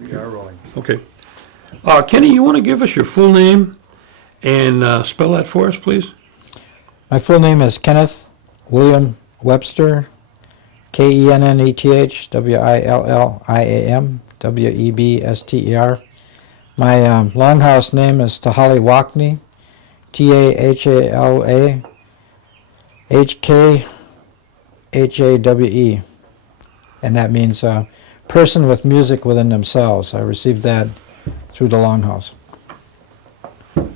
We are rolling. Okay. Kenny, you want to give us your full name and spell that for us, please? My full name is Kenneth William Webster, Kenneth William Webster. My longhouse name is Tahali Tahallywachne, and that means person with music within themselves. I received that through the longhouse.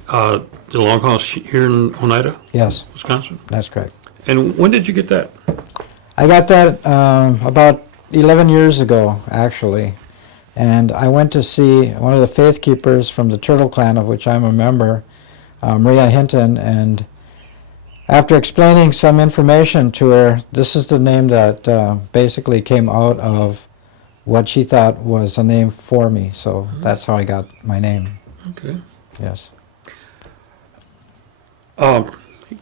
The longhouse here in Oneida, Yes, Wisconsin? that's correct. And when did you get that? I got that about 11 years ago, actually. And I went to see one of the faith keepers from the Turtle Clan, of which I'm a member, Maria Hinton, and after explaining some information to her, this is the name that basically came out of what she thought was a name for me. So that's how I got my name. Okay. Yes.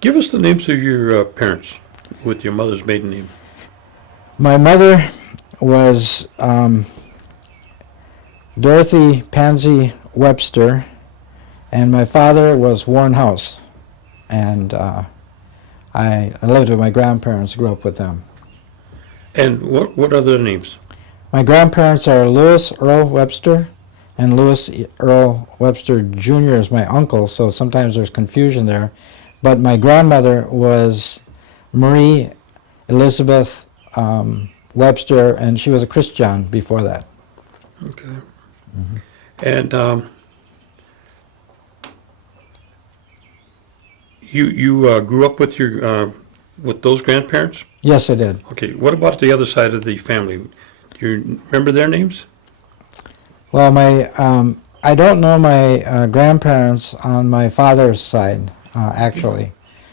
Give us the names of your parents with your mother's maiden name. My mother was Dorothy Pansy Webster, and my father was Warren House. And I lived with my grandparents, grew up with them. And what are their names? My grandparents are Lewis Earl Webster, and Lewis Earl Webster Jr. is my uncle, so sometimes there's confusion there. But my grandmother was Marie Elizabeth Webster, and she was a Christian before that. Okay. Mm-hmm. And you grew up with your with those grandparents? Yes, I did. Okay. What about the other side of the family? Do you remember their names? Well, I don't know my grandparents on my father's side, actually.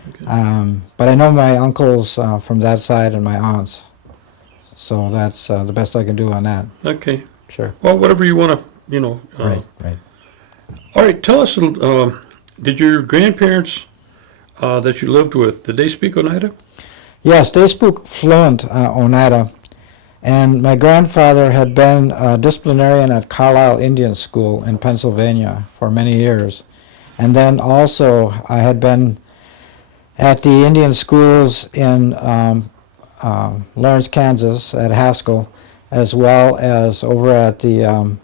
Okay. But I know my uncles from that side and my aunts. So that's the best I can do on that. Okay. Sure. Well, whatever you want to, Right. All right. Tell us, did your grandparents that you lived with, did they speak Oneida? Yes, they spoke fluent Oneida. And my grandfather had been a disciplinarian at Carlisle Indian School in Pennsylvania for many years. And then also I had been at the Indian schools in Lawrence, Kansas at Haskell, as well as over at the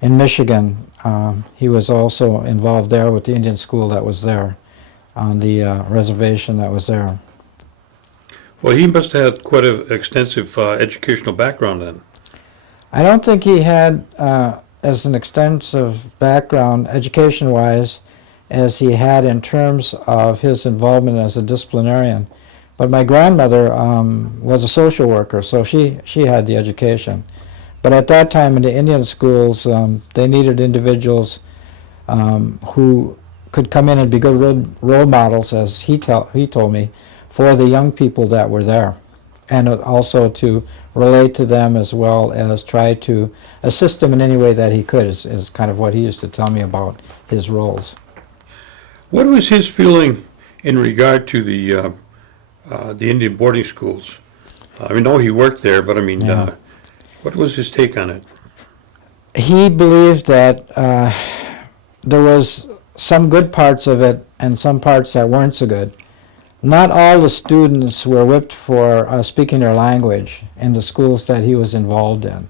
in Michigan. He was also involved there with the Indian school that was there on the reservation that was there. Well, he must have had quite an extensive educational background then. I don't think he had as an extensive background education-wise as he had in terms of his involvement as a disciplinarian. But my grandmother was a social worker, so she had the education. But at that time in the Indian schools, they needed individuals who could come in and be good role models, as he told me, for the young people that were there, and also to relate to them as well as try to assist them in any way that he could, is kind of what he used to tell me about his roles. What was his feeling in regard to the Indian boarding schools? I know he worked there, but I mean, Yeah. what was his take on it? He believed that there was some good parts of it and some parts that weren't so good. Not all the students were whipped for speaking their language in the schools that he was involved in.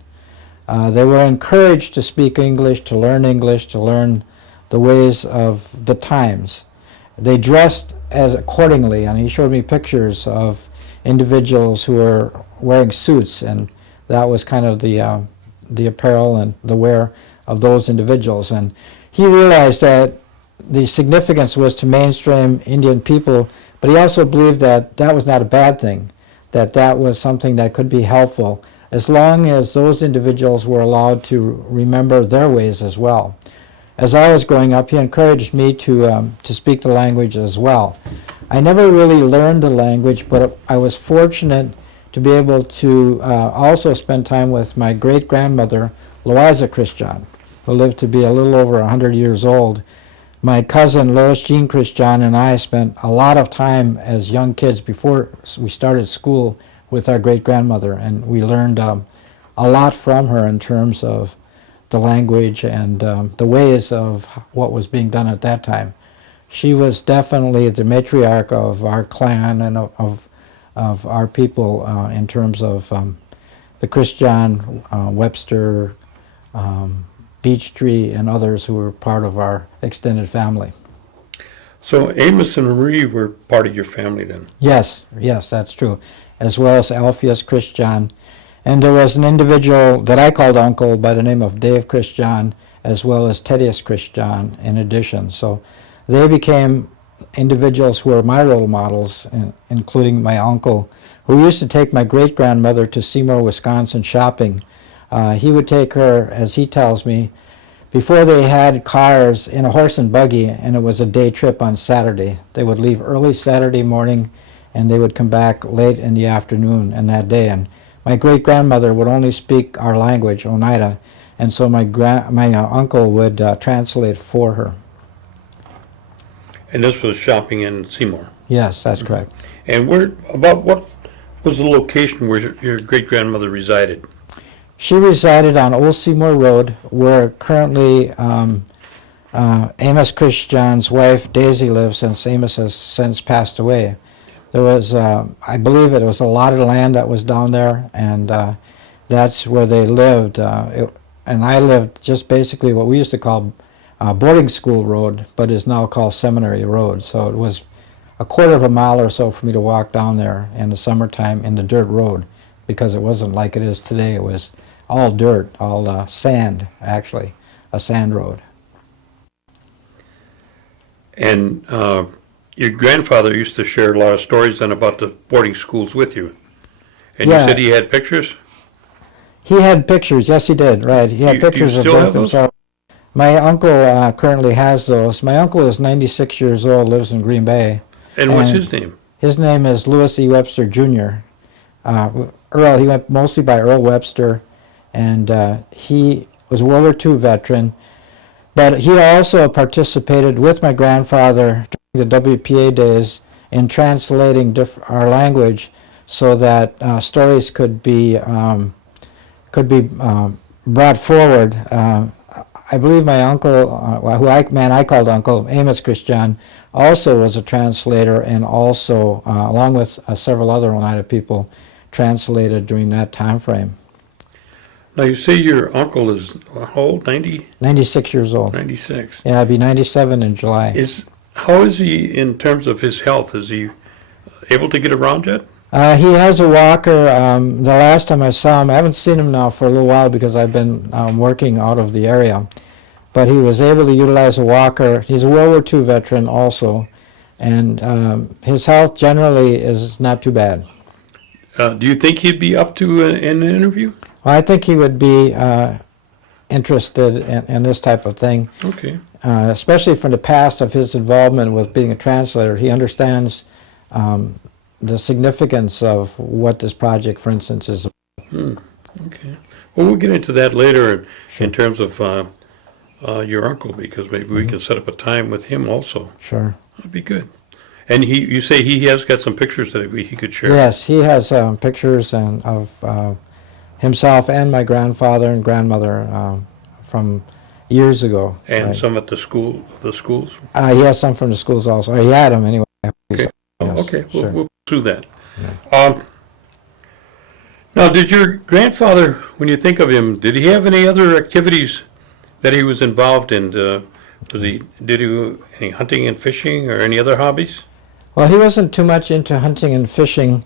They were encouraged to speak English, to learn the ways of the times. They dressed as accordingly, and he showed me pictures of individuals who were wearing suits, and that was kind of the apparel and the wear of those individuals. And he realized that the significance was to mainstream Indian people, but he also believed that that was not a bad thing, that that was something that could be helpful, as long as those individuals were allowed to remember their ways as well. As I was growing up, he encouraged me to speak the language as well. I never really learned the language, but I was fortunate to be able to also spend time with my great-grandmother, Loiza Christian, who lived to be a little over 100 years old. My cousin Lois Jean Christian and I spent a lot of time as young kids before we started school with our great-grandmother, and we learned a lot from her in terms of the language and the ways of what was being done at that time. She was definitely the matriarch of our clan and of our people in terms of the Christian, Webster, Beechtree, and others who were part of our extended family. So Amos and Marie were part of your family then? Yes, that's true. As well as Alpheus Christian. And there was an individual that I called uncle by the name of Dave Christian, as well as Thaddeus Christian in addition. So they became individuals who were my role models, including my uncle, who used to take my great-grandmother to Seymour, Wisconsin shopping. He would take her, as he tells me, before they had cars, in a horse and buggy, and it was a day trip on Saturday. They would leave early Saturday morning, and they would come back late in the afternoon in that day. And my great-grandmother would only speak our language, Oneida, and so my uncle would translate for her. And this was shopping in Seymour? Yes, that's correct. And what was the location where your great-grandmother resided? She resided on Old Seymour Road, where currently Amos Christian's wife Daisy lives, since Amos has since passed away. There was, I believe it was a lot of land that was down there, and that's where they lived. And I lived just basically what we used to call boarding school road, but is now called Seminary Road. So it was a quarter of a mile or so for me to walk down there in the summertime in the dirt road, because it wasn't like it is today. It was all dirt, all sand, actually, a sand road. And your grandfather used to share a lot of stories then about the boarding schools with you. And Yeah. you said he had pictures? He had pictures, yes he did, right. He had You pictures of still both have those? himself. My uncle currently has those. My uncle is 96 years old, lives in Green Bay. And what's And his name? His name is Lewis E. Webster Jr. Earl, he went mostly by Earl Webster, and he was a World War II veteran. But he also participated with my grandfather during the WPA days in translating our language so that stories could be brought forward. I believe my uncle, I called Uncle, Amos Christian, also was a translator, and also, along with several other Oneida people, translated during that time frame. Now, you say your uncle is how old? 90? 96 years old. 96. Yeah, I'd be 97 in July. How is he in terms of his health? Is he able to get around yet? He has a walker. The last time I saw him, I haven't seen him now for a little while because I've been working out of the area. But he was able to utilize a walker. He's a World War II veteran also, and his health generally is not too bad. Do you think he'd be up to an interview? Well, I think he would be interested in this type of thing, Okay. especially from the past of his involvement with being a translator. He understands the significance of what this project, for instance, is. Okay. Well, we'll get into that later in terms of your uncle, because maybe we can set up a time with him also. Sure. That'd be good. And you say he has got some pictures that he could share? Yes, he has pictures of himself and my grandfather and grandmother from years ago. And right. some at the schools? He has some from the schools also. He had them anyway. Okay. Yes, Okay, sure. we'll pursue that. Now, did your grandfather, when you think of him, did he have any other activities that he was involved in? Did he do any hunting and fishing or any other hobbies? Well, he wasn't too much into hunting and fishing,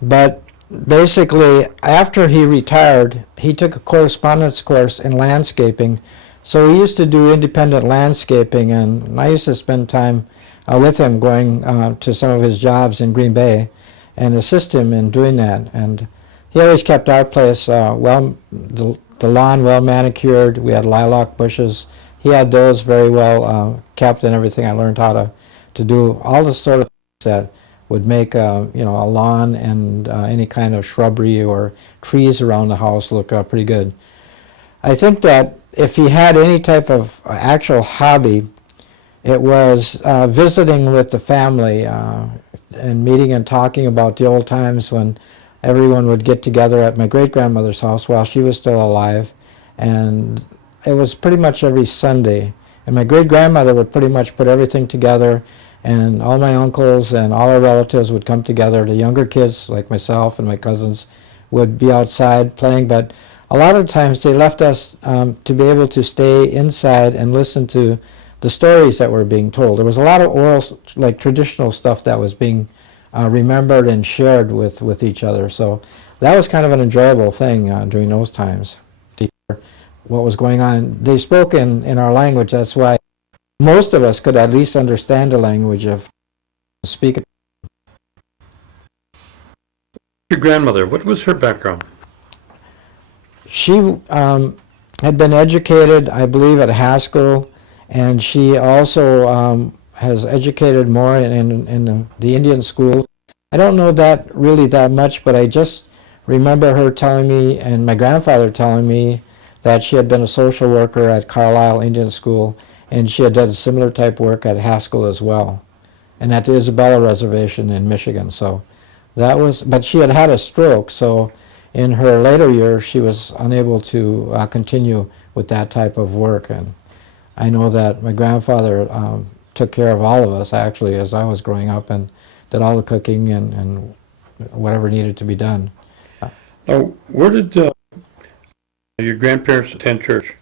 but basically, after he retired, he took a correspondence course in landscaping. So he used to do independent landscaping, and I used to spend time with him going to some of his jobs in Green Bay and assist him in doing that. And he always kept our place the lawn well manicured. We had lilac bushes. He had those very well kept and everything. I learned how to do all the sort of things that would make a lawn and any kind of shrubbery or trees around the house look pretty good. I think that if he had any type of actual hobby, it was visiting with the family and meeting and talking about the old times when everyone would get together at my great-grandmother's house while she was still alive, and it was pretty much every Sunday. And my great-grandmother would pretty much put everything together, and all my uncles and all our relatives would come together. The younger kids, like myself and my cousins, would be outside playing, but a lot of times they left us to be able to stay inside and listen to the stories that were being told. There was a lot of oral, like traditional stuff that was being remembered and shared with each other. So that was kind of an enjoyable thing during those times to hear what was going on. They spoke in our language. That's why most of us could at least understand the language of speaking. Your grandmother, what was her background? She had been educated, I believe, at Haskell, and she also has educated more in the Indian schools. I don't know that really that much, but I just remember her telling me, and my grandfather telling me, that she had been a social worker at Carlisle Indian School, and she had done similar type work at Haskell as well, and at the Isabella Reservation in Michigan. So that was, but she had had a stroke, so in her later years she was unable to continue with that type of work. And I know that my grandfather took care of all of us actually as I was growing up, and did all the cooking and whatever needed to be done. Now, where did your grandparents attend church?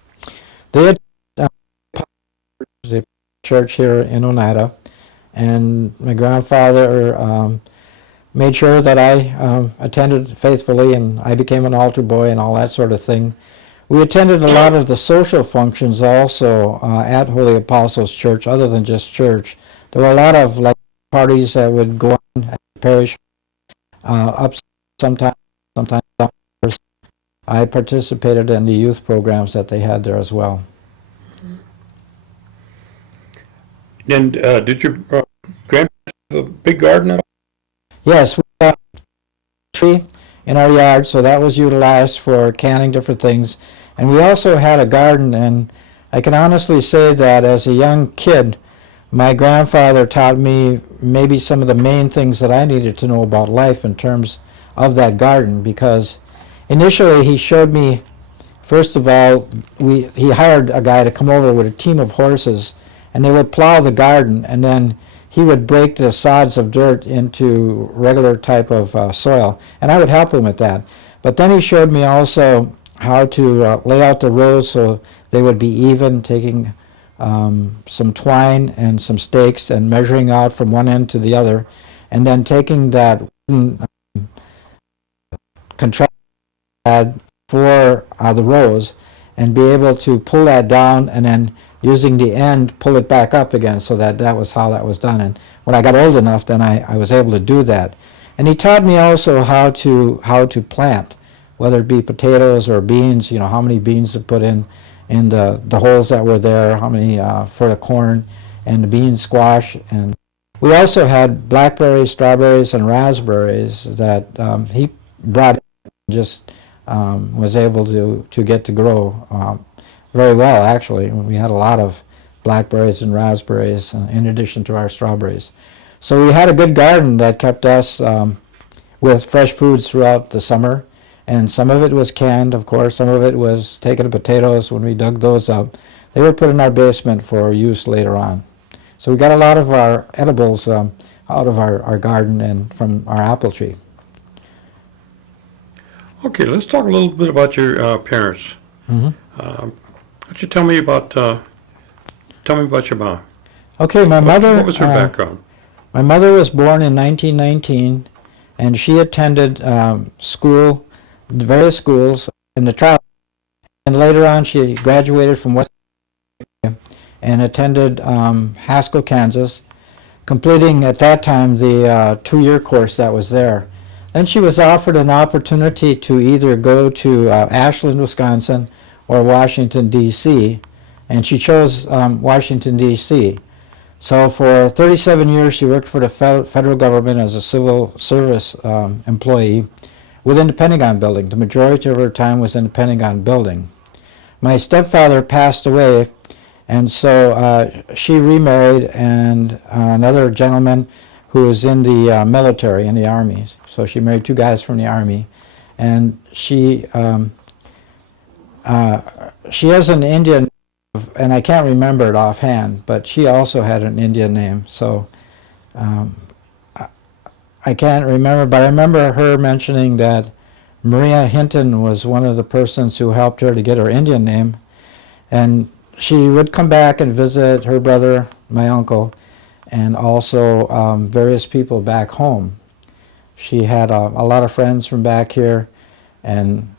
They had a church here in Oneida, and my grandfather made sure that I attended faithfully, and I became an altar boy and all that sort of thing. We attended a lot of the social functions also at Holy Apostles Church, other than just church. There were a lot of like parties that would go on at the parish, up sometimes summers. I participated in the youth programs that they had there as well. And did your grandparents have a big garden at all? Yes, we have a tree in our yard, so that was utilized for canning different things. And we also had a garden, and I can honestly say that as a young kid, my grandfather taught me maybe some of the main things that I needed to know about life in terms of that garden, because initially he showed me, first of all, he hired a guy to come over with a team of horses, and they would plow the garden, and then he would break the sods of dirt into regular type of soil, and I would help him with that. But then he showed me also how to lay out the rows so they would be even, taking some twine and some stakes and measuring out from one end to the other, and then taking that contract for the rows and be able to pull that down, and then using the end pull it back up again. So that was how that was done. And when I got old enough, then I was able to do that. And he taught me also how to plant, whether it be potatoes or beans, how many beans to put in the holes that were there, how many for the corn and the bean squash. And we also had blackberries, strawberries, and raspberries that he brought in, just was able to get to grow very well, actually. We had a lot of blackberries and raspberries in addition to our strawberries. So we had a good garden that kept us with fresh foods throughout the summer. And some of it was canned, of course. Some of it was taken potatoes. When we dug those up, they were put in our basement for use later on. So we got a lot of our edibles out of our garden and from our apple tree. Okay, let's talk a little bit about your parents. Mm-hmm. Why don't you tell me about your mom? Okay, my mother. What was her background? My mother was born in 1919, and she attended school, various schools in the trial, and later on she graduated from Webster and attended Haskell, Kansas, completing at that time the 2-year course that was there. Then she was offered an opportunity to either go to Ashland, Wisconsin, or Washington, D.C., and she chose Washington, D.C. So for 37 years she worked for the federal government as a civil service employee within the Pentagon building. The majority of her time was in the Pentagon building. My stepfather passed away, and so she remarried, and another gentleman who was in the military, in the Army. So she married 2 guys from the Army, and she she has an Indian, and I can't remember it offhand, but she also had an Indian name. So I can't remember, but I remember her mentioning that Maria Hinton was one of the persons who helped her to get her Indian name. And she would come back and visit her brother, my uncle, and also various people back home. She had a lot of friends from back here, and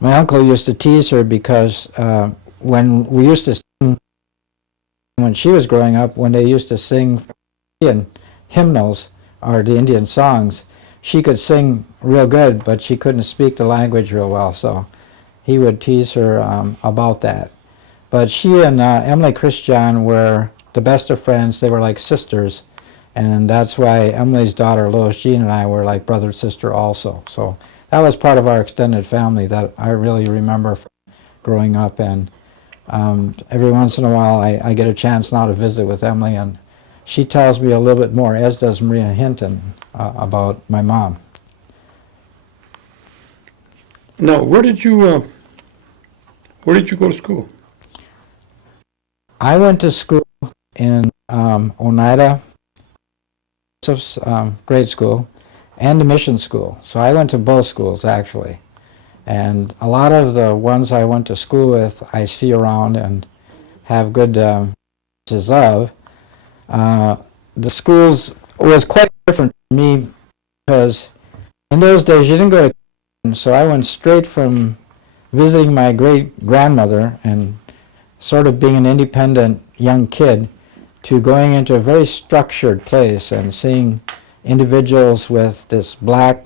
my uncle used to tease her because when we used to sing, when she was growing up, when they used to sing Indian hymnals or the Indian songs, she could sing real good, but she couldn't speak the language real well, so he would tease her about that. But she and Emily Christian were the best of friends. They were like sisters, and that's why Emily's daughter, Lois Jean, and I were like brother and sister also. So that was part of our extended family that I really remember from growing up, and every once in a while I get a chance now to visit with Emily, and she tells me a little bit more, as does Maria Hinton, about my mom. Now, where did you go to school? I went to school in Oneida, Joseph's grade school, and the mission school. So I went to both schools, actually. And a lot of the ones I went to school with, I see around and have good memories of. The schools was quite different for me because in those days you didn't go to kindergarten, so I went straight from visiting my great-grandmother and sort of being an independent young kid to going into a very structured place and seeing individuals with this black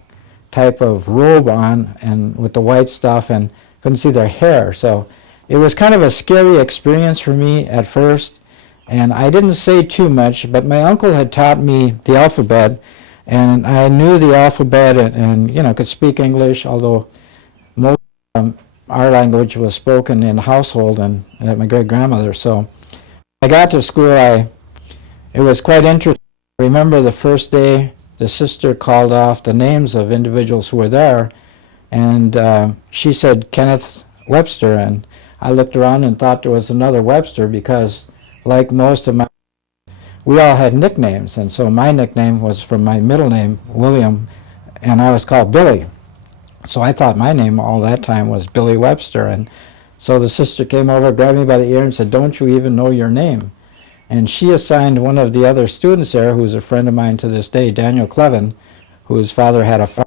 type of robe on and with the white stuff, and couldn't see their hair. So it was kind of a scary experience for me at first, and I didn't say too much, but my uncle had taught me the alphabet, and I knew the alphabet and you know, could speak English, although most our language was spoken in the household and at my great-grandmother. So when I got to school, it was quite interesting. I remember the first day the sister called off the names of individuals who were there, and she said Kenneth Webster, and I looked around and thought there was another Webster because, like most of we all had nicknames, and so my nickname was from my middle name, William, and I was called Billy. So I thought my name all that time was Billy Webster, and so the sister came over, grabbed me by the ear and said, "Don't you even know your name?" And she assigned one of the other students there, who's a friend of mine to this day, Daniel Clevin, whose father had a farm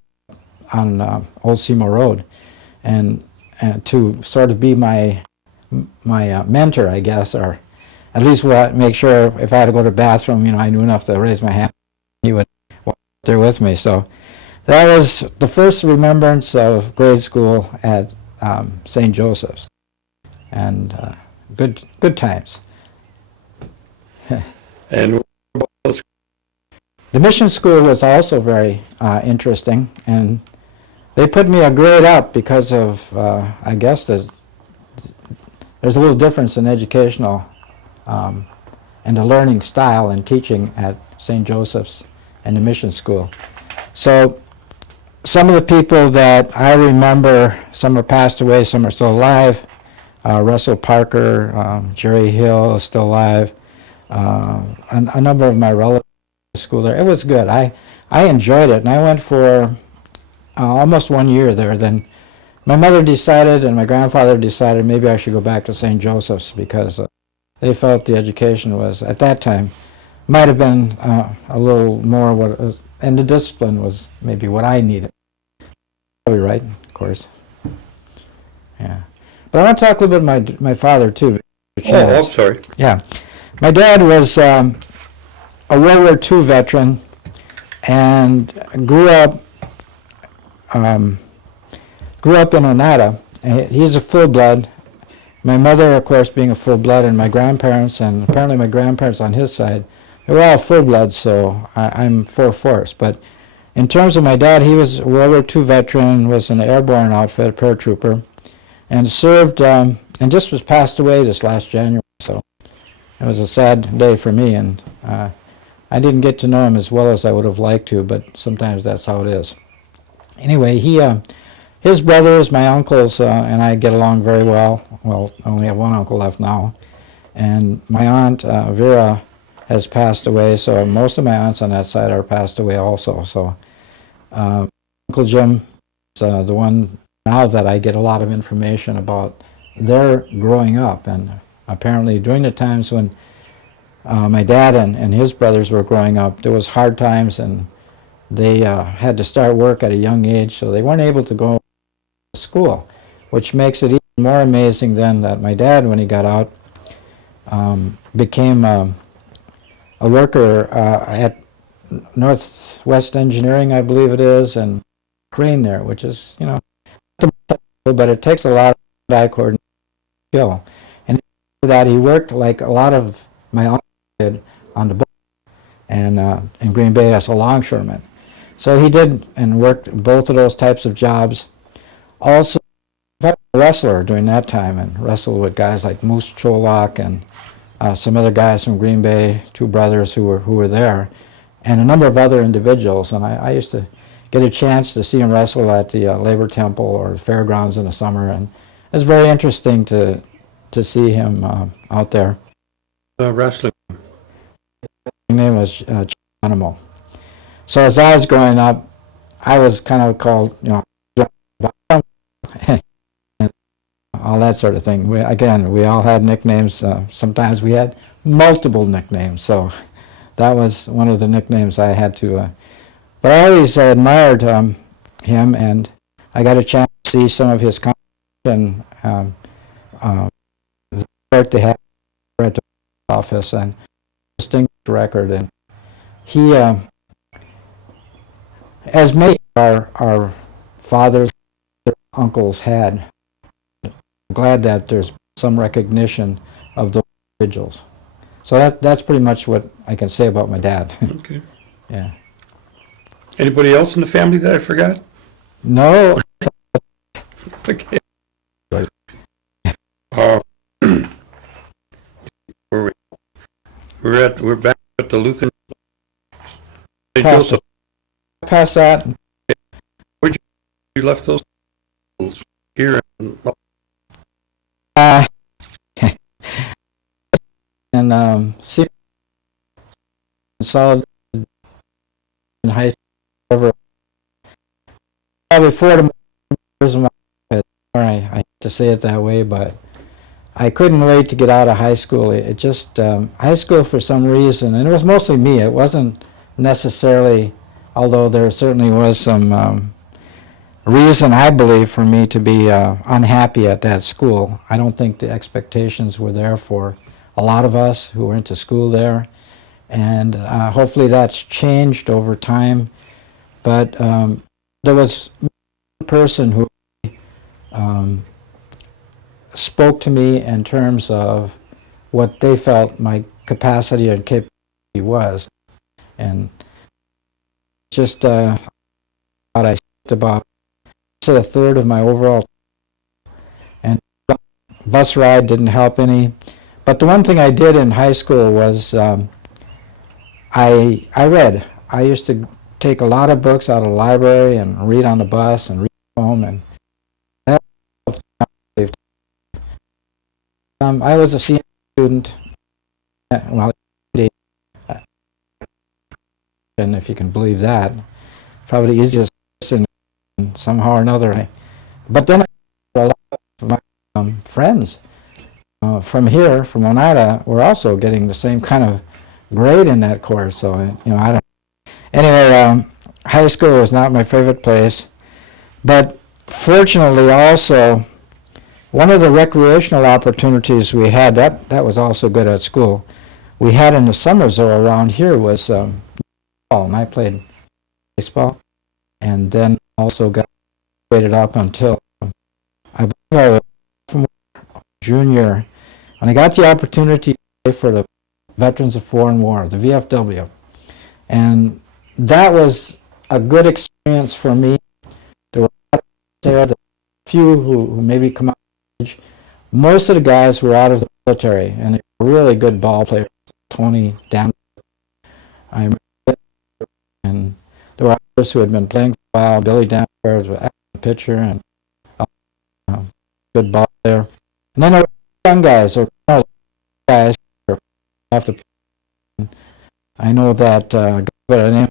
on Old Seymour Road, and to sort of be my mentor, I guess, or at least make sure if I had to go to the bathroom, you know, I knew enough to raise my hand. He would walk there with me. So that was the first remembrance of grade school at St. Joseph's, and good times. And the mission school was also very interesting, and they put me a grade up because of, I guess there's a little difference in educational and the learning style and teaching at St. Joseph's and the mission school. So some of the people that I remember, some are passed away, some are still alive. Russell Parker, Jerry Hill is still alive. A number of my relatives in school there. It was good. I enjoyed it, and I went for almost 1 year there. Then my mother decided and my grandfather decided maybe I should go back to St. Joseph's because they felt the education was, at that time, might have been a little more what it was, and the discipline was maybe what I needed. Probably right, of course. Yeah. But I want to talk a little bit about my father, too. oh, I'm sorry. Yeah. My dad was a World War II veteran and grew up in Oneida. He's a full-blood. My mother, of course, being a full-blood, and my grandparents, and apparently my grandparents on his side, they were all full-blood, so I'm fourth. But in terms of my dad, he was a World War II veteran, was in the airborne outfit, paratrooper, and served, and just was passed away this last January, so it was a sad day for me, and I didn't get to know him as well as I would have liked to, but sometimes that's how it is. Anyway, he his brothers, my uncles, and I get along very well. Well, I only have one uncle left now. And my aunt, Vera, has passed away, so most of my aunts on that side are passed away also. So Uncle Jim is the one now that I get a lot of information about their growing up. And apparently during the times when my dad and his brothers were growing up, there was hard times, and they had to start work at a young age, so they weren't able to go to school, which makes it even more amazing then that my dad, when he got out, became a worker at Northwest Engineering, I believe it is, and crane there, which is, but it takes a lot of eye coordination skill. And after that, he worked like a lot of my uncles did on the boat and in Green Bay as a longshoreman. So he did and worked both of those types of jobs. Also, a wrestler during that time, and wrestled with guys like Moose Cholak and some other guys from Green Bay, two brothers who were there, and a number of other individuals. And I used to get a chance to see him wrestle at the Labor Temple or fairgrounds in the summer, and it was very interesting to see him out there. Wrestling. His name was Geronimo. So as I was growing up, I was kind of called, and all that sort of thing. We all had nicknames. Sometimes we had multiple nicknames. So that was one of the nicknames I had to. But I always admired him, and I got a chance to see some of his content and the work they had at the office, and distinguished record. And he, as many of our fathers, uncles had, I'm glad that there's some recognition of those individuals. So that's pretty much what I can say about my dad. Okay. Yeah. Anybody else in the family that I forgot? No. Okay. We're back at the Lutheran. Hey, Joseph, Past that. you left those schools here. And solid in high school. Over probably 4 years of my life. I hate to say it that way, but I couldn't wait to get out of high school. It just high school for some reason, and it was mostly me. It wasn't necessarily, although there certainly was some reason, I believe, for me to be unhappy at that school. I don't think the expectations were there for a lot of us who went to school there, and hopefully that's changed over time. But there was one person who spoke to me in terms of what they felt my capacity and capability was, and just what I said about a third of my overall, and bus ride didn't help any. But the one thing I did in high school was I read. I used to take a lot of books out of the library and read on the bus and read home, and that helped. I was a senior student, well, and if you can believe that, probably the easiest person somehow or another. But then a lot of my friends from here, from Oneida, were also getting the same kind of grade in that course. So I don't. Anyway, high school was not my favorite place, but fortunately also, one of the recreational opportunities we had, that was also good at school, we had in the summers though around here was baseball, and I played baseball, and then also got graded up until I believe I was from junior, and I got the opportunity to play for the Veterans of Foreign War, the VFW, and that was a good experience for me. There were there, the few who maybe come out of age. Most of the guys were out of the military, and they were really good ball players. Tony Dan, I remember, and there were others who had been playing for a while. Billy Danforth was a pitcher, and good ball player. And then there were young guys, or guys off the. I know that guy by the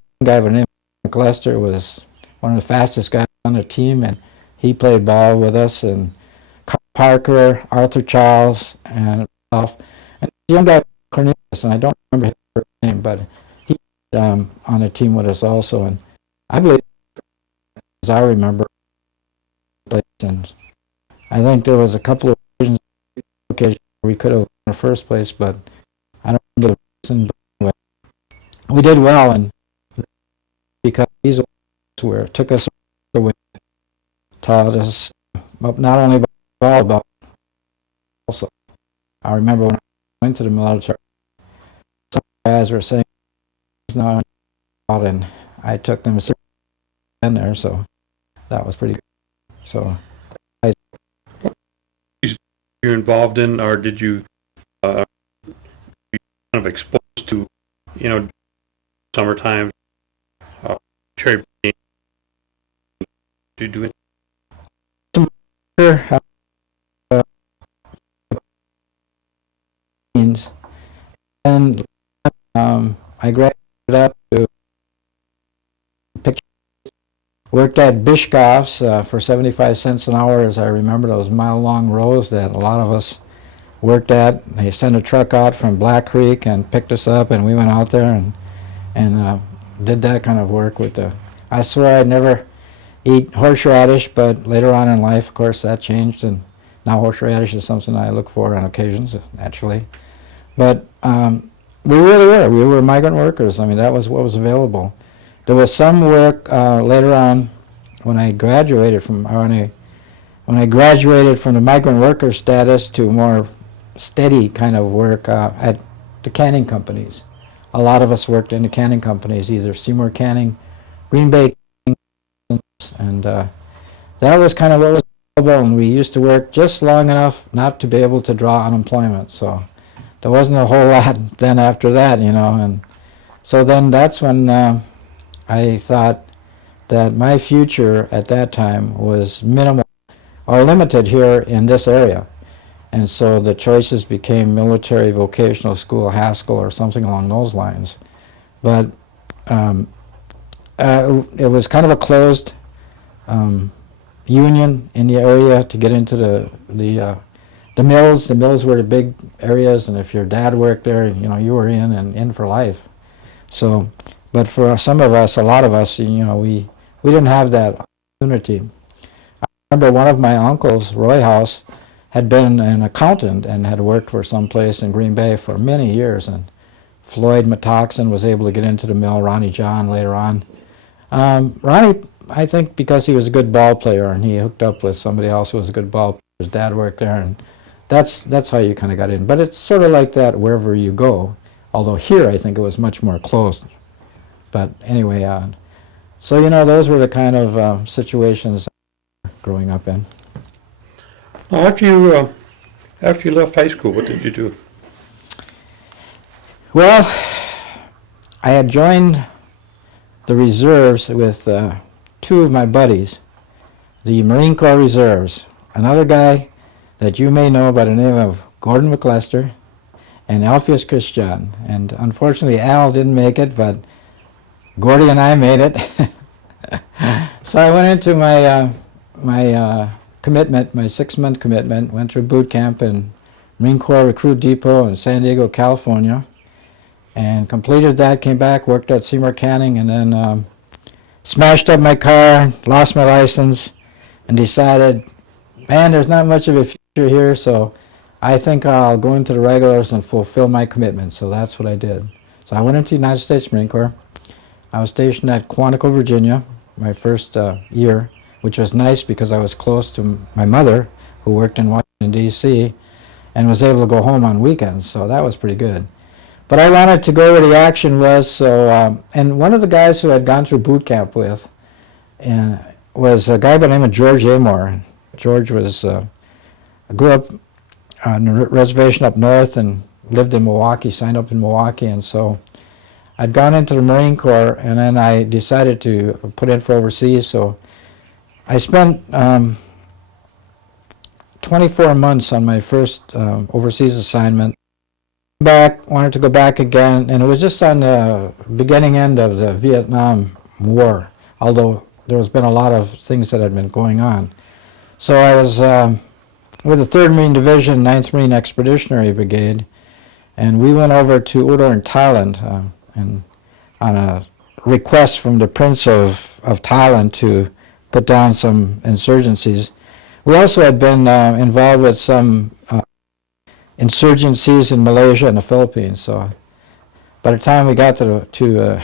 name of McLester was one of the fastest guys on the team, and he played ball with us. And Parker, Arthur Charles, and myself. And this young guy Cornelius, and I don't remember his first name, but he on the team with us also. And I believe, as I remember, and I think there was a couple of occasions where we could have won in the first place, but I don't remember the reason. But we did well, and because these were took us away, taught us not only about ball, but also. I remember when I went to the military, some guys were saying, "No," and I took them in there, so that was pretty good. So, You're involved in, or did you kind of exposed to, summertime cherry picking? Do you do it? And I graduated up to picture. Worked at Biscoff's for 75 cents an hour, as I remember, those mile-long rows that a lot of us worked at. They sent a truck out from Black Creek and picked us up, and we went out there and did that kind of work with the. I swear I'd never eat horseradish, but later on in life, of course, that changed, and now horseradish is something I look for on occasions, naturally. But we really were. We were migrant workers. I mean, that was what was available. There was some work later on when I graduated from the migrant worker status to more steady kind of work at the canning companies. A lot of us worked in the canning companies, either Seymour Canning, Green Bay Canning, and that was kind of what was available. And we used to work just long enough not to be able to draw unemployment. So there wasn't a whole lot then after that, and so then that's when I thought that my future at that time was minimal or limited here in this area. And so the choices became military vocational school, Haskell, or something along those lines. But it was kind of a closed union in the area to get into the mills. The mills were the big areas, and if your dad worked there, you were in and in for life. So, but for some of us, a lot of us, we didn't have that opportunity. I remember one of my uncles, Roy House, had been an accountant and had worked for some place in Green Bay for many years, and Floyd Metoxen was able to get into the mill, Ronnie John later on. Ronnie, I think because he was a good ball player and he hooked up with somebody else who was a good ball player, his dad worked there, and that's how you kind of got in. But it's sort of like that wherever you go, although here I think it was much more closed. But anyway, so those were the kind of situations growing up in. Well, after you left high school, what did you do? Well, I had joined the reserves with two of my buddies, the Marine Corps Reserves. Another guy that you may know by the name of Gordon McLester and Alpheus Christian. And unfortunately, Al didn't make it, but Gordy and I made it. So I went into my commitment, my 6-month commitment, went through boot camp in Marine Corps Recruit Depot in San Diego, California, and completed that, came back, worked at Seymour Canning, and then smashed up my car, lost my license, and decided, man, there's not much of a future here, so I think I'll go into the regulars and fulfill my commitment. So that's what I did. So I went into the United States Marine Corps. I was stationed at Quantico, Virginia, my first year, which was nice because I was close to my mother, who worked in Washington, D.C., and was able to go home on weekends, so that was pretty good. But I wanted to go where the action was, so, and one of the guys who I'd gone through boot camp with was a guy by the name of George Amore. George was, grew up on a reservation up north and lived in Milwaukee, signed up in Milwaukee, and so I'd gone into the Marine Corps, and then I decided to put in for overseas, so I spent 24 months on my first overseas assignment. Wanted to go back again, and it was just on the beginning end of the Vietnam War, although there has been a lot of things that had been going on. So I was with the 3rd Marine Division, 9th Marine Expeditionary Brigade, and we went over to Udon, Thailand, and on a request from the Prince of Thailand to put down some insurgencies. We also had been involved with some insurgencies in Malaysia and the Philippines. So by the time we got to to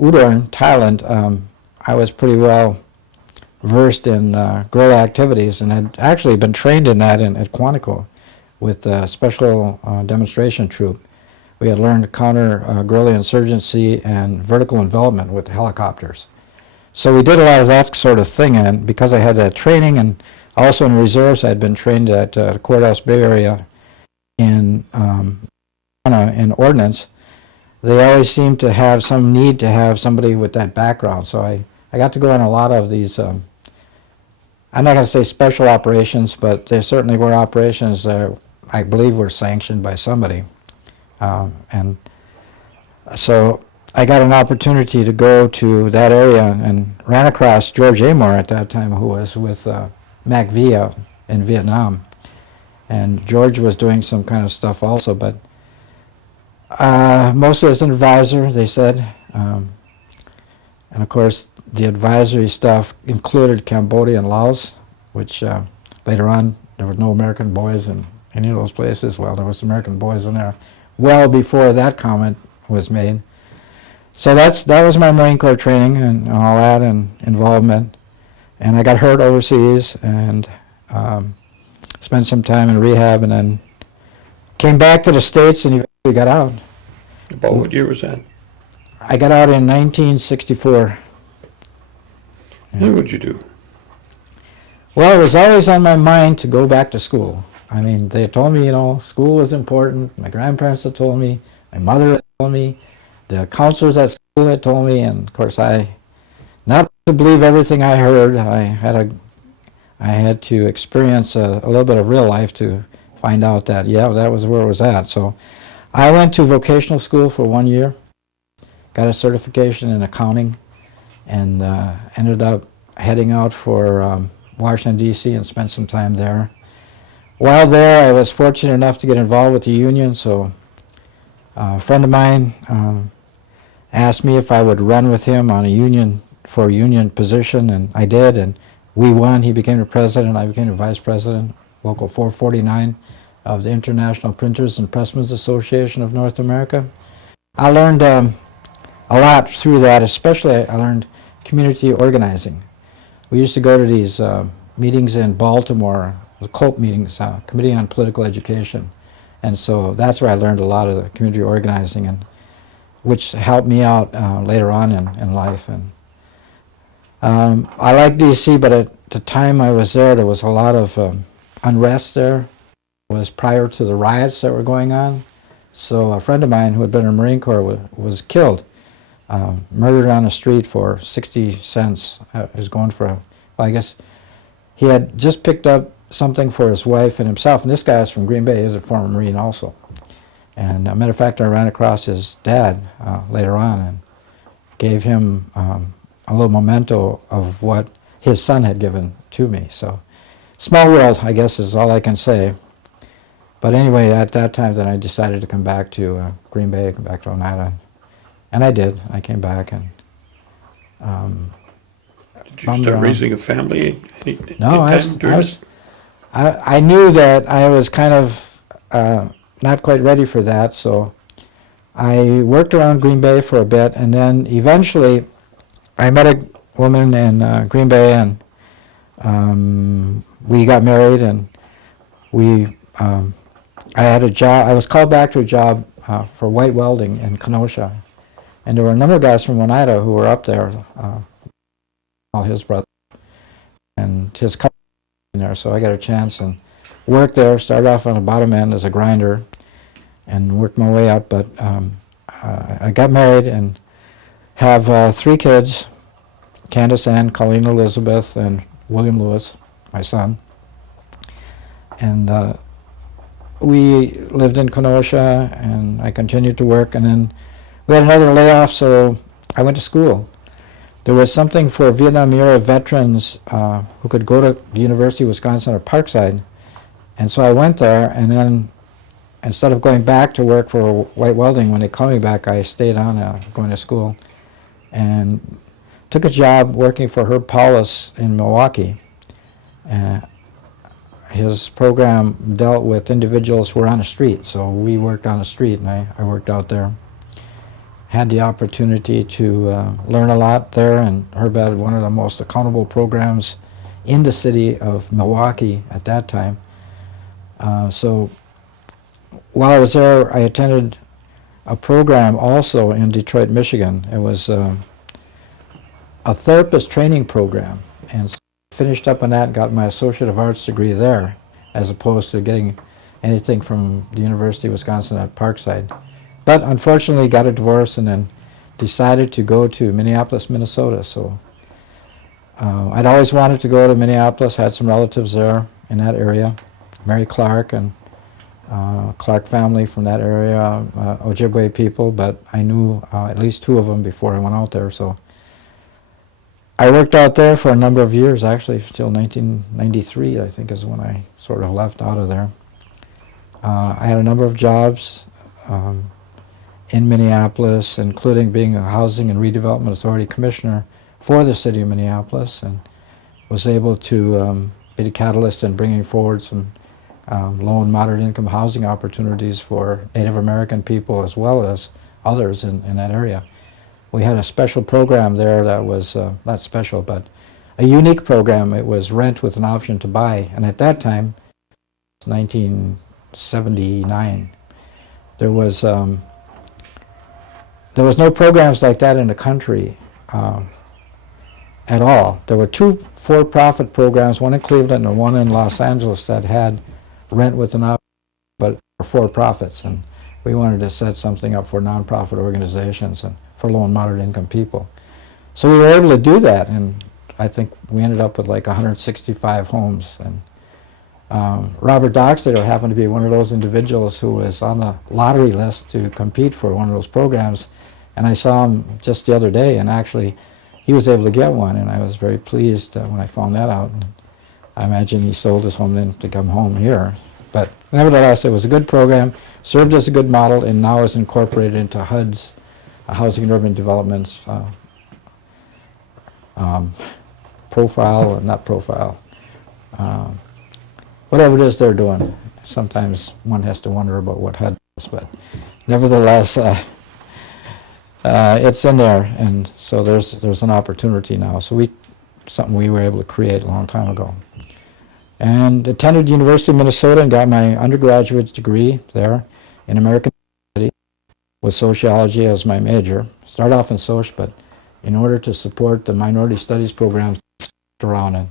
Udon, Thailand, I was pretty well versed in guerrilla activities, and had actually been trained in that at Quantico with a special demonstration troop. We had learned to counter guerrilla insurgency and vertical envelopment with the helicopters. So we did a lot of that sort of thing, and because I had that training, and also in reserves, I had been trained at the Courthouse Bay area in ordnance. They always seemed to have some need to have somebody with that background. So I got to go in a lot of these, I'm not going to say special operations, but there certainly were operations that I believe were sanctioned by somebody. And so I got an opportunity to go to that area and ran across George Amor at that time, who was with MACV out in Vietnam. And George was doing some kind of stuff also, but mostly as an advisor, they said. And of course, the advisory stuff included Cambodia and Laos, which later on there were no American boys in any of those places. Well, there was American boys in there well before that comment was made. So that was my Marine Corps training and all that and involvement. And I got hurt overseas and spent some time in rehab, and then came back to the States and eventually got out. About what year was that? I got out in 1964. And what did you do? Well, it was always on my mind to go back to school. I mean, they told me, school was important. My grandparents had told me, my mother had told me, the counselors at school had told me, and of course not to believe everything I heard. I had to experience a little bit of real life to find out that, yeah, that was where it was at. So I went to vocational school for 1 year, got a certification in accounting, and ended up heading out for Washington, D.C. and spent some time there. While there, I was fortunate enough to get involved with the union, so a friend of mine asked me if I would run with him on a union position, and I did, and we won. He became the president, I became the vice president, Local 449 of the International Printers and Pressmen Association of North America. I learned a lot through that, especially I learned community organizing. We used to go to these meetings in Baltimore, the COPE meetings, Committee on Political Education, and so that's where I learned a lot of the community organizing, and which helped me out later on in life. And I like D.C., but at the time I was there was a lot of unrest there. It was prior to the riots that were going on. So a friend of mine who had been in the Marine Corps was killed, murdered on the street for 60 cents. He was going for, I guess he had just picked up something for his wife and himself. And this guy is from Green Bay. He was a former Marine also. And a matter of fact, I ran across his dad later on and gave him a little memento of what his son had given to me. So small world, I guess, is all I can say. But anyway, at that time, then I decided to come back to Green Bay, come back to Oneida. And I did. I came back and did you start raising a family? No, I knew that I was kind of not quite ready for that, so I worked around Green Bay for a bit, and then eventually I met a woman in Green Bay, and we got married, and I had a job. I was called back to a job for white welding in Kenosha, and there were a number of guys from Oneida who were up there, all his brother and his cousin in there, so I got a chance and worked there. Started off on the bottom end as a grinder and worked my way up, but I got married and have 3 kids, Candace Ann, Colleen Elizabeth, and William Lewis, my son. And we lived in Kenosha, and I continued to work, and then we had another layoff, so I went to school. There was something for Vietnam era veterans who could go to the University of Wisconsin or Parkside, and so I went there, and then instead of going back to work for white welding, when they called me back, I stayed on going to school and took a job working for Herb Paulus in Milwaukee. His program dealt with individuals who were on the street, so we worked on the street, and I worked out there. Had the opportunity to learn a lot there, and Herb had one of the most accountable programs in the city of Milwaukee at that time. So while I was there, I attended a program also in Detroit, Michigan. It was a therapist training program, and so I finished up on that and got my Associate of Arts degree there, as opposed to getting anything from the University of Wisconsin at Parkside. But unfortunately got a divorce and then decided to go to Minneapolis, Minnesota. So I'd always wanted to go to Minneapolis, had some relatives there in that area, Mary Clark and Clark family from that area, Ojibwe people, but I knew at least two of them before I went out there. So I worked out there for a number of years, actually, till 1993, I think, is when I sort of left out of there. I had a number of jobs in Minneapolis, including being a Housing and Redevelopment Authority Commissioner for the city of Minneapolis, and was able to be the catalyst in bringing forward some low and moderate income housing opportunities for Native American people as well as others in that area. We had a special program there that was, not special, but a unique program. It was rent with an option to buy, and at that time, 1979, there was no programs like that in the country at all. There were two for-profit programs, one in Cleveland and one in Los Angeles, that had rent with an option, but for profits, and we wanted to set something up for nonprofit organizations and for low and moderate income people. So we were able to do that, and I think we ended up with like 165 homes. And Robert Dockstader happened to be one of those individuals who was on the lottery list to compete for one of those programs, and I saw him just the other day, and actually he was able to get one, and I was very pleased when I found that out. And I imagine he sold his home then to come home here. But nevertheless, it was a good program, served as a good model, and now is incorporated into HUD's Housing and Urban Development's profile, or not profile, whatever it is they're doing. Sometimes one has to wonder about what HUD is, but nevertheless, it's in there, and so there's an opportunity now. So something we were able to create a long time ago. And attended the University of Minnesota and got my undergraduate degree there in American Studies with sociology as my major. Started off in Soc, but in order to support the minority studies programs around, and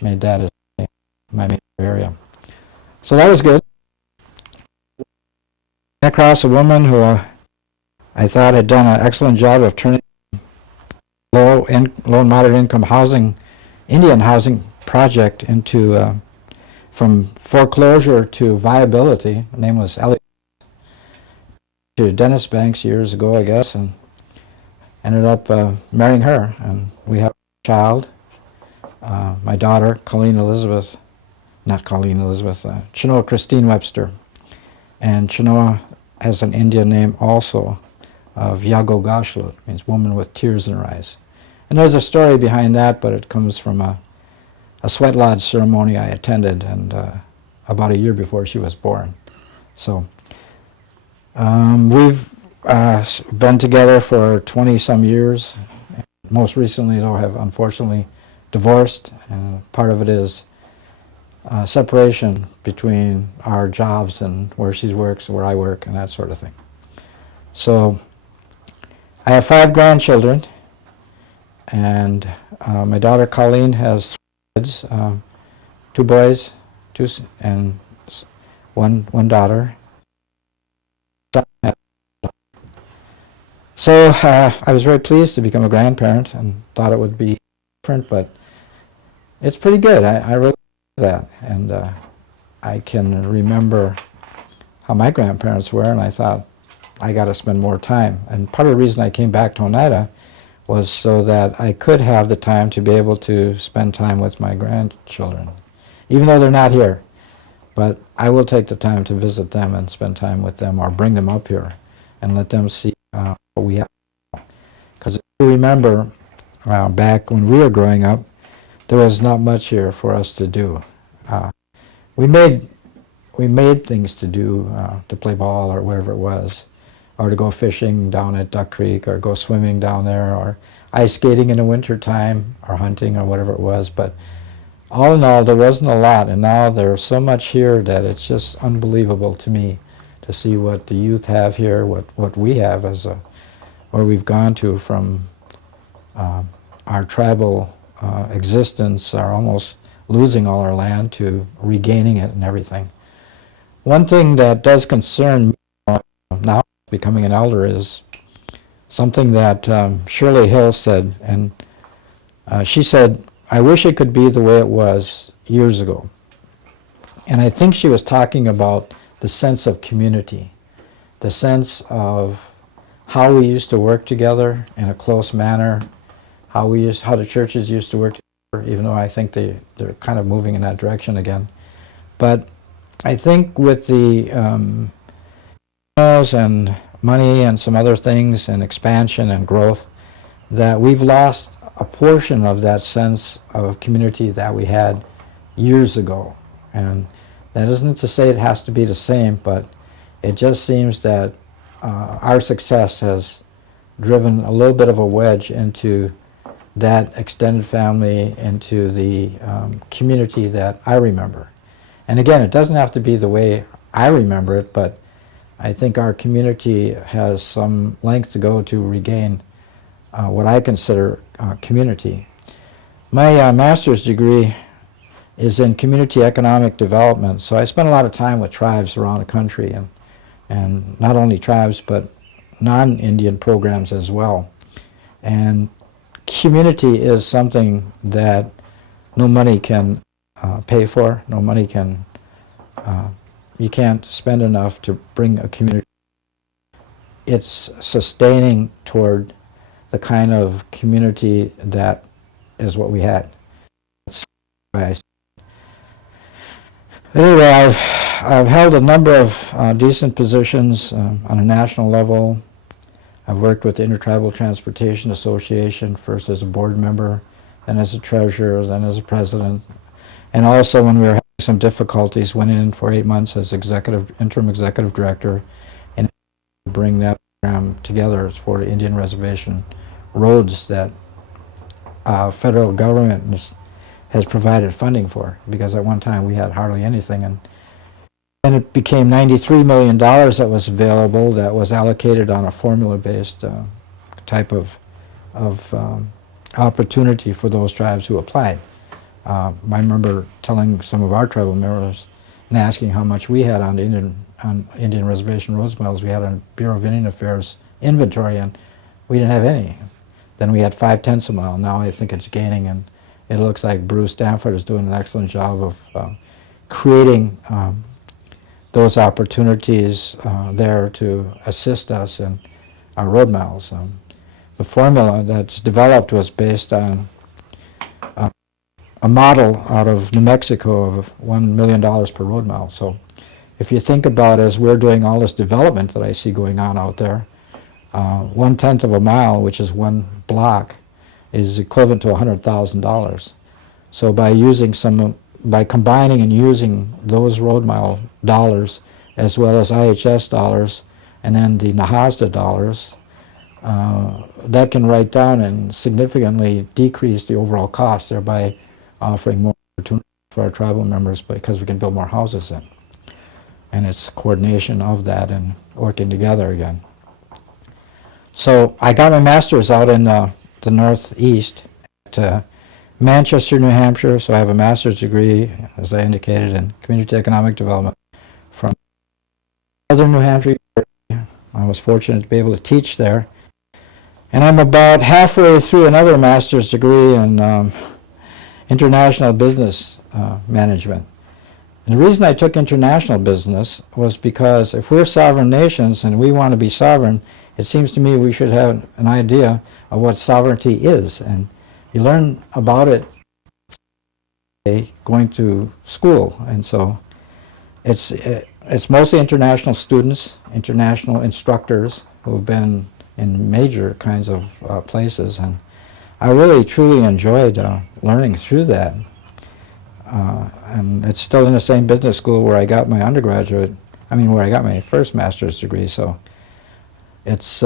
made that as my major area. So that was good. Came across a woman who I thought had done an excellent job of turning low and moderate income housing, Indian housing project into from foreclosure to viability. Her name was Ellie. To Dennis Banks years ago, I guess, and ended up marrying her, and we have a child. My daughter, Chinoa Christine Webster, and Chinoa has an Indian name also of Yago Gashlut, means woman with tears in her eyes. And there's a story behind that, but it comes from a sweat lodge ceremony I attended, and about a year before she was born. So we've been together for 20-some years. Most recently, though, have unfortunately divorced, and part of it is separation between our jobs and where she works and where I work and that sort of thing. So I have 5 grandchildren, and my daughter Colleen has 3 kids, 2 boys, and one daughter. So I was very pleased to become a grandparent and thought it would be different, but it's pretty good. I really like that, and I can remember how my grandparents were, and I thought, I got to spend more time. And part of the reason I came back to Oneida was so that I could have the time to be able to spend time with my grandchildren, even though they're not here. But I will take the time to visit them and spend time with them, or bring them up here and let them see what we have. Because if you remember, back when we were growing up, there was not much here for us to do. We made things to do, to play ball or whatever it was, or to go fishing down at Duck Creek, or go swimming down there, or ice skating in the winter time, or hunting, or whatever it was. But all in all, there wasn't a lot, and now there's so much here that it's just unbelievable to me to see what the youth have here, what we have as where we've gone to from our tribal existence, our almost losing all our land, to regaining it and everything. One thing that does concern me now, becoming an elder, is something that Shirley Hill said, and she said, "I wish it could be the way it was years ago." And I think she was talking about the sense of community, the sense of how we used to work together in a close manner, how the churches used to work together, even though I think they're kind of moving in that direction again. But I think with the and money and some other things and expansion and growth, that we've lost a portion of that sense of community that we had years ago. And that isn't to say it has to be the same, but it just seems that our success has driven a little bit of a wedge into that extended family, into the community that I remember. And again, it doesn't have to be the way I remember it, but I think our community has some length to go to regain what I consider community. My master's degree is in community economic development, so I spent a lot of time with tribes around the country, and not only tribes, but non-Indian programs as well. And community is something that no money can pay for, no money can, you can't spend enough to bring a community. It's sustaining toward the kind of community that is what we had. That's why I. Anyway, I've held a number of decent positions on a national level. I've worked with the Intertribal Transportation Association, first as a board member, then as a treasurer, then as a president. And also, when we were having some difficulties, went in for 8 months as interim executive director, and bring that program together for the Indian Reservation roads that federal government has provided funding for, because at one time we had hardly anything, and then it became $93 million that was available, that was allocated on a formula-based type of opportunity for those tribes who applied. I remember telling some of our tribal members and asking how much we had on Indian Reservation roads miles. We had a Bureau of Indian Affairs inventory, and we didn't have any. Then we had 5/10 a mile. Now I think it's gaining, and it looks like Bruce Stanford is doing an excellent job of creating those opportunities there to assist us in our road miles. The formula that's developed was based on a model out of New Mexico of $1 million per road mile. So if you think about, as we're doing all this development that I see going on out there, 1/10 of a mile, which is one block, is equivalent to $100,000. So by combining and using those road mile dollars as well as IHS dollars and then the NAHASDA dollars, that can write down and significantly decrease the overall cost, thereby offering more opportunity for our tribal members, because we can build more houses in. And it's coordination of that and working together again. So I got my master's out in the Northeast at Manchester, New Hampshire. So I have a master's degree, as I indicated, in community economic development from Southern New Hampshire. I was fortunate to be able to teach there. And I'm about halfway through another master's degree in international business management. And the reason I took international business was because if we're sovereign nations and we want to be sovereign, it seems to me we should have an idea of what sovereignty is. And you learn about it going to school. And so it's mostly international students, international instructors who have been in major kinds of places. And I really, truly enjoyed learning through that. And it's still in the same business school where I got my where I got my first master's degree. So it's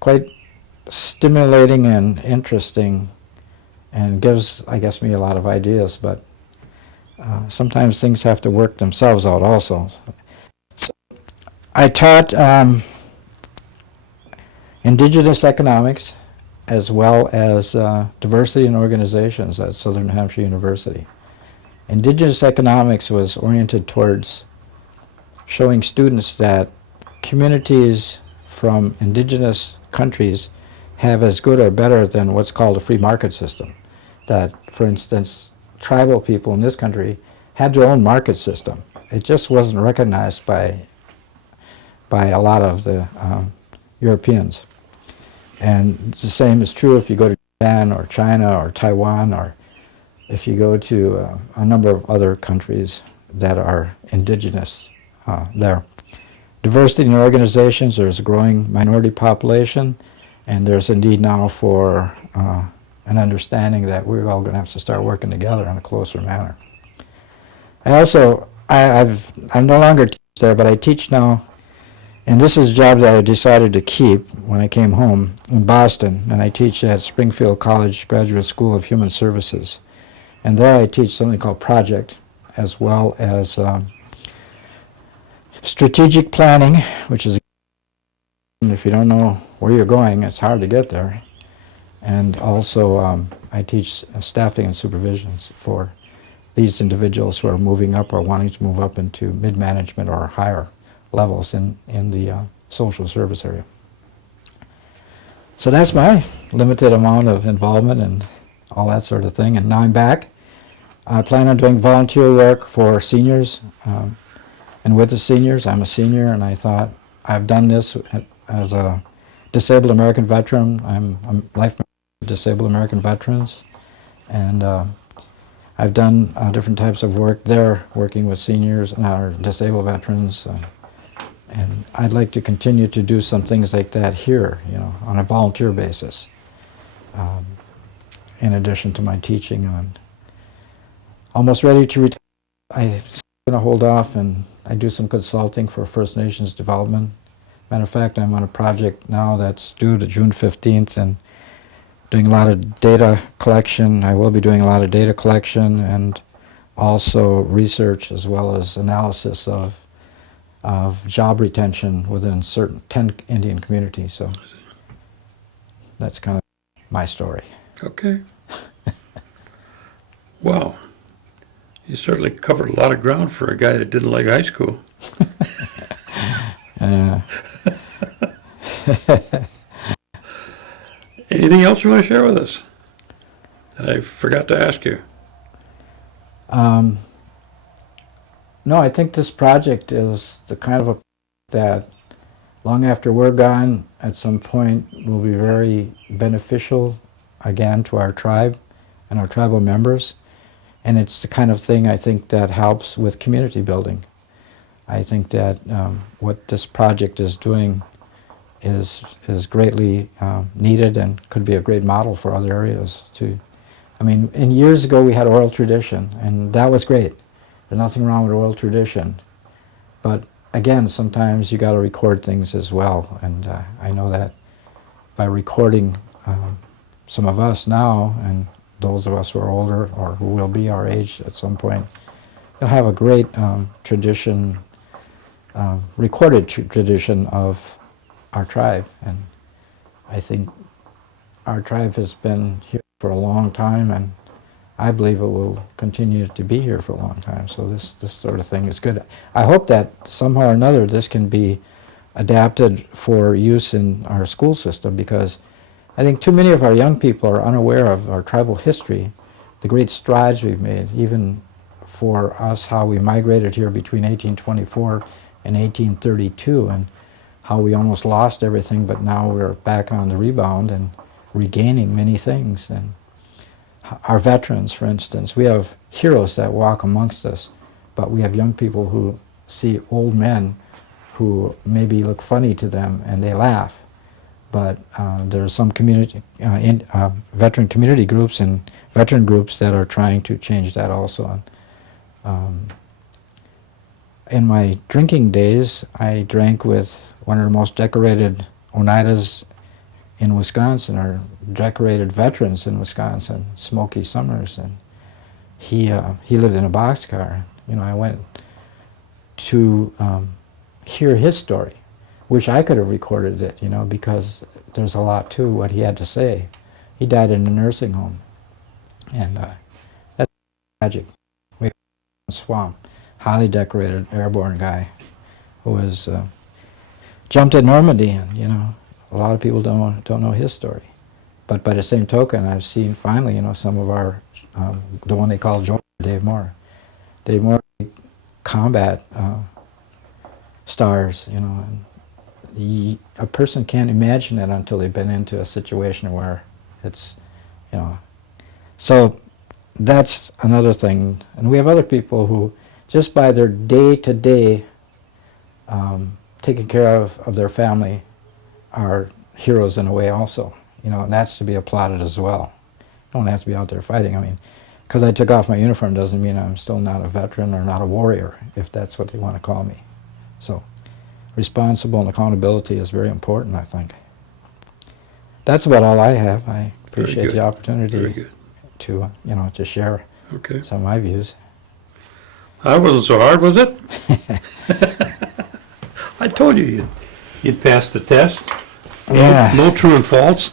quite stimulating and interesting and gives, I guess, me a lot of ideas. But sometimes things have to work themselves out also. So I taught indigenous economics as well as diversity in organizations at Southern New Hampshire University. Indigenous economics was oriented towards showing students that communities from indigenous countries have as good or better than what's called a free market system. That, for instance, tribal people in this country had their own market system. It just wasn't recognized by a lot of the Europeans. And the same is true if you go to Japan or China or Taiwan, or if you go to a number of other countries that are indigenous there. Diversity in organizations, there's a growing minority population, and there's a need now for an understanding that we're all going to have to start working together in a closer manner. I'm no longer teach there, but I teach now, and this is a job that I decided to keep when I came home in Boston, and I teach at Springfield College Graduate School of Human Services. And there I teach something called project, as well as strategic planning, which is, if you don't know where you're going, it's hard to get there. And also I teach staffing and supervisions for these individuals who are moving up or wanting to move up into mid-management or higher levels in the social service area. So that's my limited amount of involvement and all that sort of thing. And now I'm back. I plan on doing volunteer work for seniors. And with the seniors, I'm a senior, and I thought I've done this as a disabled American veteran. I'm a life member of disabled American veterans. And I've done different types of work there, working with seniors and our disabled veterans. And I'd like to continue to do some things like that here, on a volunteer basis, in addition to my teaching. I'm almost ready to retire. I'm going to hold off, and I do some consulting for First Nations development. Matter of fact, I'm on a project now that's due to June 15th and doing a lot of data collection. I will be doing a lot of data collection and also research as well as analysis of job retention within certain 10 Indian communities. So that's kind of my story. Okay. Well, you certainly covered a lot of ground for a guy that didn't like high school. Anything else you want to share with us that I forgot to ask you? No, I think this project is the kind of a that long after we're gone, at some point will be very beneficial again to our tribe and our tribal members. And it's the kind of thing I think that helps with community building. I think that what this project is doing is greatly needed and could be a great model for other areas too. I mean, years ago we had oral tradition, and that was great. There's nothing wrong with oral tradition. But again, sometimes you got to record things as well. And I know that by recording some of us now, and those of us who are older or who will be our age at some point, you'll have a great tradition, recorded tradition of our tribe. And I think our tribe has been here for a long time, and I believe it will continue to be here for a long time. So this sort of thing is good. I hope that somehow or another this can be adapted for use in our school system, because I think too many of our young people are unaware of our tribal history, the great strides we've made, even for us how we migrated here between 1824 and 1832 and how we almost lost everything, but now we're back on the rebound and regaining many things. And our veterans, for instance, we have heroes that walk amongst us, but we have young people who see old men who maybe look funny to them and they laugh. But there are some community, veteran community groups and veteran groups that are trying to change that also. In my drinking days, I drank with one of the most decorated Oneidas in Wisconsin, or decorated veterans in Wisconsin, Smokey Summers, and he lived in a boxcar. You know, I went to hear his story. Wish I could have recorded it, you know, because there's a lot to what he had to say. He died in a nursing home, and that's tragic. We have a swamp, highly decorated airborne guy who was jumped at Normandy, and you know, a lot of people don't know his story. But by the same token, I've seen finally, you know, some of our the one they call George, Dave Moore, combat stars, you know. And a person can't imagine it until they've been into a situation where it's, you know. So that's another thing. And we have other people who, just by their day-to-day taking care of their family, are heroes in a way also. You know, and that's to be applauded as well. Don't have to be out there fighting. I mean, because I took off my uniform doesn't mean I'm still not a veteran or not a warrior, if that's what they want to call me. So responsible and accountability is very important, I think. That's about all I have. I appreciate the opportunity to, you know, to share some of my views. That wasn't so hard, was it? I told you you'd pass the test. Yeah. No true and false.